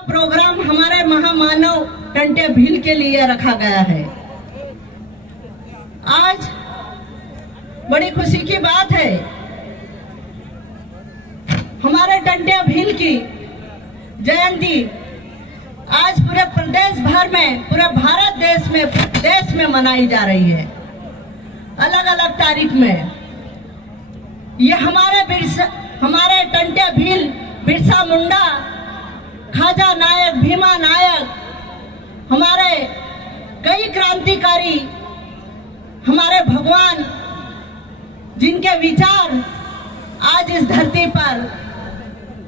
Programme हमारे महामानव टंट्या भील के लिए रखा गया है। आज बड़ी खुशी की बात है, हमारे टंट्या भील की जयंती आज पूरे प्रदेश भर में, पूरे भारत देश में मनाई जा रही है, अलग अलग तारीख में। ये हमारे टंट्या भील, बिरसा मुंडा, खाजा नायक, भीमा नायक, हमारे कई क्रांतिकारी, हमारे भगवान, जिनके विचार आज इस धरती पर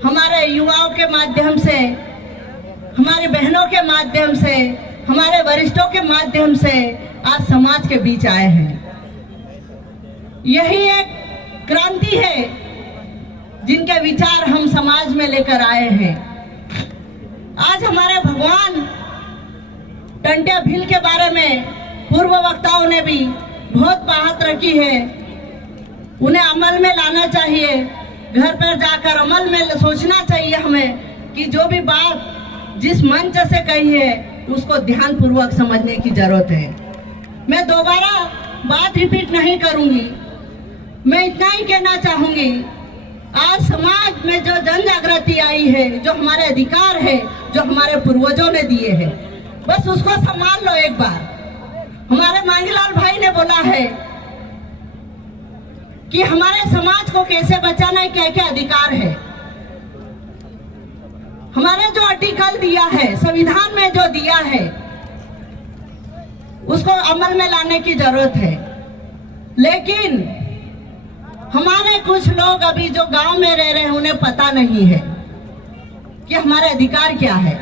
हमारे युवाओं के माध्यम से, हमारी बहनों के माध्यम से, हमारे वरिष्ठों के माध्यम से आज समाज के बीच आए हैं। यही एक क्रांति है जिनके विचार हम समाज में लेकर आए हैं। आज हमारे भगवान टंट्या भील के बारे में पूर्व वक्ताओं ने भी बहुत बात रखी है, उन्हें अमल में लाना चाहिए। घर पर जाकर अमल में सोचना चाहिए हमें कि जो भी बात जिस मंच से कही है उसको ध्यान पूर्वक समझने की जरूरत है। मैं दोबारा बात रिपीट नहीं करूंगी, मैं इतना ही कहना चाहूंगी, आज समाज में जो जन जागृति आई है, जो हमारे अधिकार है, जो हमारे पूर्वजों ने दिए हैं, बस उसको संभाल लो एक बार। हमारे मांगीलाल भाई ने बोला है कि हमारे समाज को कैसे बचाना है, क्या क्या अधिकार है। हमारे जो आर्टिकल दिया है, संविधान में जो दिया है, उसको अमल में लाने की जरूरत है। लेकिन हमारे कुछ लोग अभी जो गांव में रह रहे हैं, उन्हें पता नहीं है कि हमारे अधिकार क्या है।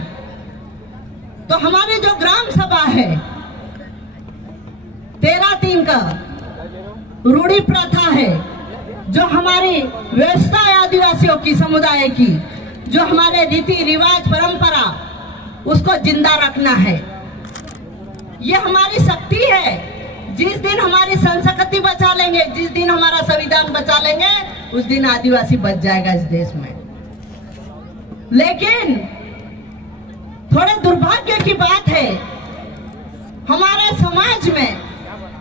तो हमारी जो ग्राम सभा है 13-3 का रूढ़ी प्रथा है, जो हमारी व्यवस्था है आदिवासियों की, समुदाय की, जो हमारे रीति रिवाज परंपरा, उसको जिंदा रखना है। ये हमारी शक्ति है। जिस दिन हमारी संस्कृति बचा लेंगे, जिस दिन हमारा संविधान बचा लेंगे, उस दिन आदिवासी बच जाएगा इस देश में। लेकिन थोड़े दुर्भाग्य की बात है, हमारे समाज में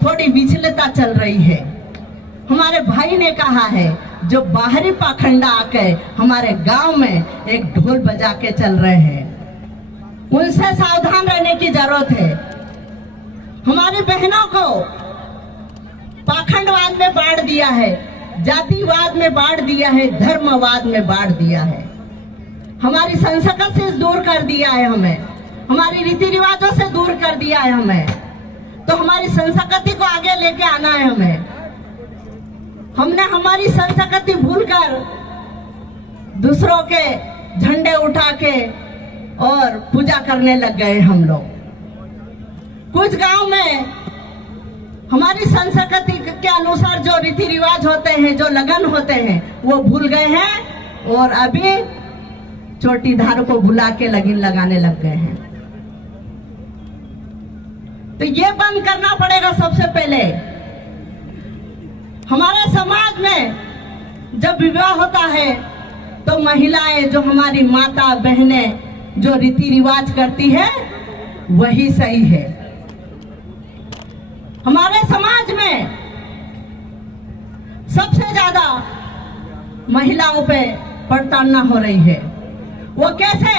थोड़ी विचलता चल रही है। हमारे भाई ने कहा है, जो बाहरी पाखंडा आके हमारे गांव में एक ढोल बजा के चल रहे हैं, उनसे सावधान रहने की जरूरत है। हमारी बहनों को पाखंडवाद में बांट दिया है, जातिवाद में बांट दिया है, धर्मवाद में बांट दिया है, हमारी संस्कृति से दूर कर दिया है, हमारी रीति रिवाजों से दूर कर दिया है हमें। तो हमारी संस्कृति को आगे लेके आना है हमें। हमने हमारी संस्कृति भूलकर दूसरों के झंडे उठा के और पूजा करने लग गए हम लोग। कुछ गांव में हमारी संस्कृति के अनुसार जो रीति रिवाज होते हैं, जो लगन होते हैं, वो भूल गए हैं और अभी चोटीदार को बुला के लगन लगाने लग गए हैं। तो ये बंद करना पड़ेगा सबसे पहले। हमारे समाज में जब विवाह होता है तो महिलाएं, जो हमारी माता बहनें जो रीति रिवाज करती है, वही सही है। हमारे समाज में सबसे ज्यादा महिलाओं पे प्रताड़ना हो रही है। वो कैसे?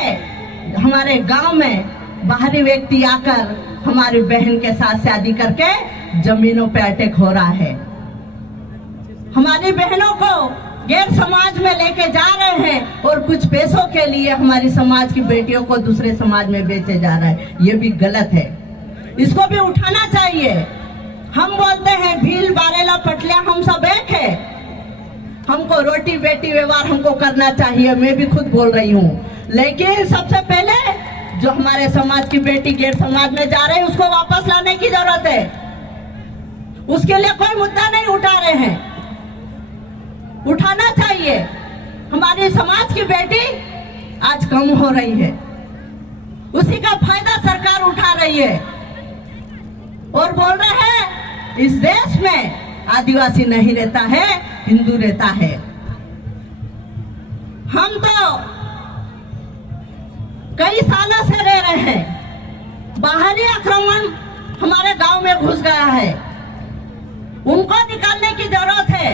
हमारे गांव में बाहरी व्यक्ति आकर हमारी बहन के साथ शादी करके जमीनों पे अटैक हो रहा है। हमारी बहनों को गैर समाज में लेके जा रहे हैं और कुछ पैसों के लिए हमारी समाज की बेटियों को दूसरे समाज में बेचे जा रहा है। ये भी गलत है, इसको भी उठाना चाहिए। हम बोलते हैं भील, बारेला, पटलिया, हम सब एक है। हमको रोटी बेटी व्यवहार हमको करना चाहिए, मैं भी खुद बोल रही हूँ। लेकिन सबसे पहले जो हमारे समाज की बेटी गैर समाज में जा रहे हैं, उसको वापस लाने की जरूरत है। उसके लिए कोई मुद्दा नहीं उठा रहे हैं, उठाना चाहिए। हमारे समाज की बेटी आज कम हो रही है, उसी का फायदा सरकार उठा रही है और बोल रहे हैं इस देश में आदिवासी नहीं रहता है, हिंदू रहता है। हम तो कई सालों से रह रहे हैं। बाहरी आक्रमण हमारे गांव में घुस गया है, उनको निकालने की जरूरत है।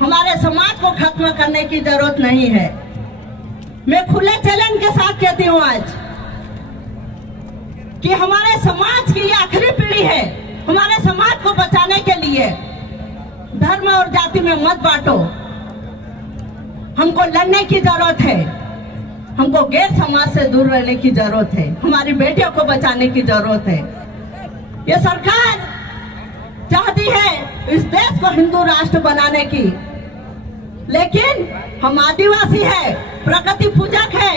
हमारे समाज को खत्म करने की जरूरत नहीं है। मैं खुले चैलेंज के साथ कहती हूँ आज कि हमारे समाज की ये आखिरी पीढ़ी है। हमारे समाज को बचाने के लिए धर्म और जाति में मत बांटो। हमको लड़ने की जरूरत है, हमको गैर समाज से दूर रहने की जरूरत है, हमारी बेटियों को बचाने की जरूरत है। ये सरकार चाहती है इस देश को हिंदू राष्ट्र बनाने की, लेकिन हम आदिवासी है, प्रकृति पूजक है,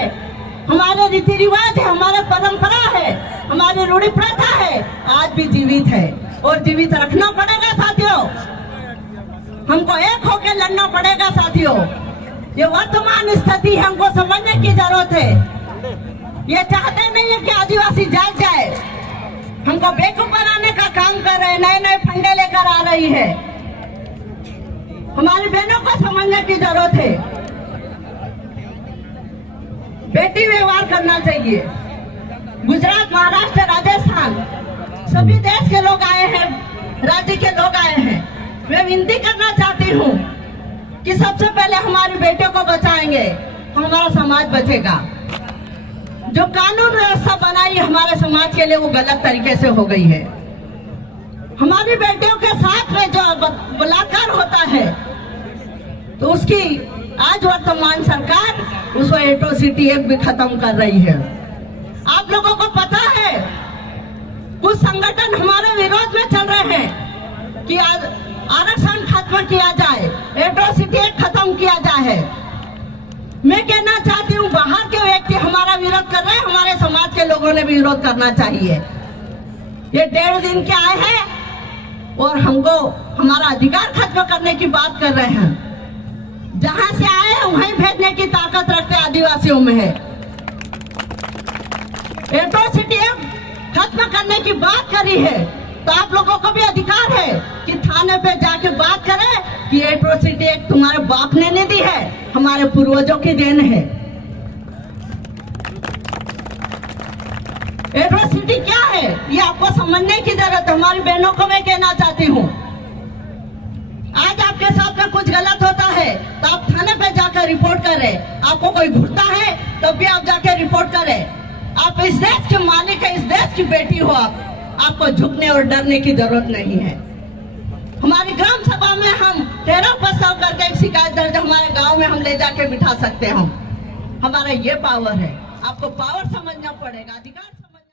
हमारे रीति रिवाज है, हमारे परंपरा है, हमारी रूढ़ी प्रथा है, आज भी जीवित है और जीवित रखना पड़ेगा साथियों। हमको एक होकर लड़ना पड़ेगा साथियों। ये वर्तमान स्थिति हमको समझने की जरूरत है। ये चाहते नहीं है कि आदिवासी जाग जाए, हमको बेवकूफ बनाने का काम कर रहे हैं, नए नए फंडे लेकर आ रही है। हमारी बहनों को समझने की जरूरत है। बेटी व्यवहार करना चाहिए। गुजरात, महाराष्ट्र, राजस्थान सभी देश के लोग आए हैं, राज्य के लोग आए हैं। मैं विनती करना चाहती हूँ कि सबसे पहले हमारी बेटियों को बचाएंगे, हमारा समाज बचेगा। जो कानून व्यवस्था बनाई हमारे समाज के लिए वो गलत तरीके से हो गई है। हमारी बेटियों के साथ में जो बलात्कार होता है तो उसकी आज वर्तमान सरकार उसको एट्रोसिटी एक्ट भी खत्म कर रही है। आप लोगों को पता है कुछ संगठन हमारे विरोध में चल रहे हैं कि आरक्षण खत्म किया जाए, एट्रोसिटी एक्ट खत्म किया जाए। मैं कहना चाहती हूँ बाहर के व्यक्ति हमारा विरोध कर रहे हैं, हमारे समाज के लोगों ने भी विरोध करना चाहिए। ये 1.5 दिन के आए हैं और हमको हमारा अधिकार खत्म करने की बात कर रहे हैं। जहां से आए हैं वहीं भेजने की ताकत रखते आदिवासियों में है। एट्रोसिटी एक्ट खत्म करने की बात करी है तो आप लोगों को भी अधिकार है कि थाने पे जाके बात करें कि एट्रोसिटी एक्ट तुम्हारे बाप ने नहीं दी है, हमारे पूर्वजों की देन है। एट्रोसिटी क्या है ये आपको समझने की जरूरत है। हमारी बहनों को मैं कहना चाहती हूँ, आज आपके साथ में कुछ गलत होता है तो आप थाने पे जाकर रिपोर्ट करें। आपको कोई घुटता है तब भी आप जाकर रिपोर्ट करें। आप इस देश के मालिक है, इस देश की बेटी हो, आपको झुकने और डरने की जरूरत नहीं है। हमारी ग्राम सभा में हम 13 प्रस्ताव करके एक शिकायत दर्ज हमारे गांव में हम ले जाके बिठा सकते हैं। हमारा ये पावर है, आपको पावर समझना पड़ेगा, अधिकार